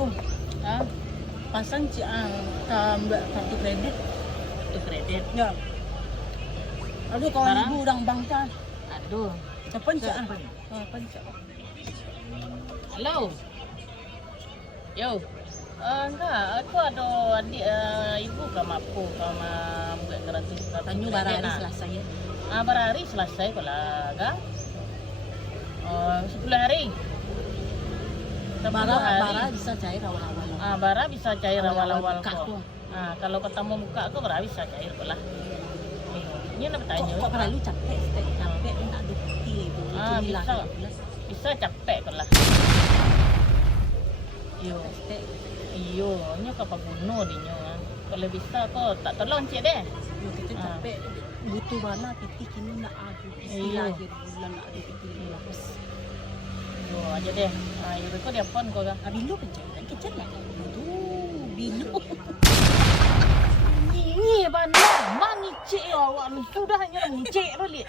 Aduh, Hah? pasang tambah kartu kredit. Itu kredit. Ya. Aduh, kawan Barang? ibu udang bangka. Aduh. Siapa cak? Siapa? Apa cak? Halo. Yo. Enggak, aku ada adik ibu sama aku sama buat gratis kartu Tanyu kredit, barang nah. Selasa ya. Berhari selesai kalau enggak. 10 hari. 10 hari. Bara bisa cair awal-awal. Bara bisa cair awal-awal buka kok. tuh. Kalau ketemu muka aku bara bisa cair kok lah. Ini nak bertanya. Kok perlu capek, capek nak bukti ibu. Bisa. Bisa capek kok lah. Iyo. Iyo, nya ke paguno dinyo. Kalau bisa kok tak tolong cik deh. Kita capek butuh mana titik ini nak ada. Iya. Akhir bulan nak ada titik lapis. Yo aja deh. Iyo kok dia pon kok ga. Bilu pencet kecet lah. Aduh, bilu. Ini bandar, mangi cik awak sudah hanya ngicik balik.